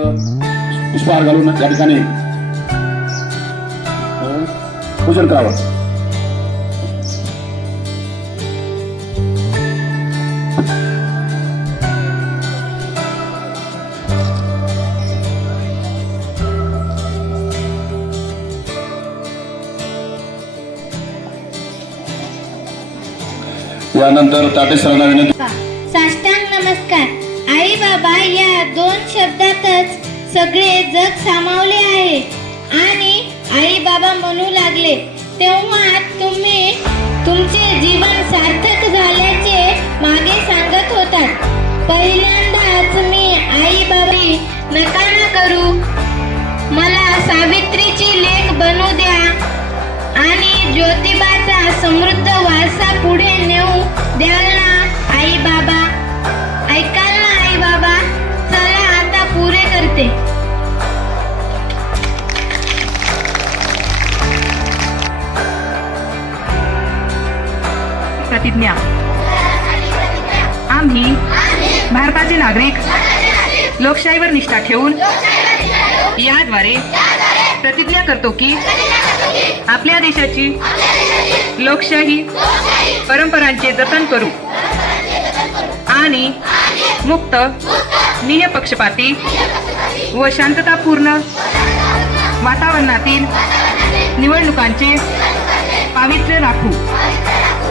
पुष्पहार घालून या ठिकाणी अं, पूजन करावं यानंतर ताटे सरांना विनंती साष्टांग नमस्कार आई बाबा या दोन शब्दातच सगळे जग सामावले आहे. आणि आई बाबा म्हणू लागले तेव्हा तुम्ही तुमचे जीवन सार्थक झाल्याचे मागे सांगत होतात. पहिल्यांदाच मी आई बाबा नका ना करू. मला सावित्रीची लेख बनू द्या आणि ज्योतिबाचा समृद्ध वारसा पुढे नेऊ द्याल प्रतिज्ञा. आम्ही भारताचे नागरिक लोकशाहीवर निष्ठा ठेवून याद्वारे प्रतिज्ञा करतो की आपल्या देशाची लोकशाही परंपरांचे जतन करू आणि मुक्त निःपक्षपाती व शांततापूर्ण वातावरणातील निवडणुकांचे पावित्र्य राखू.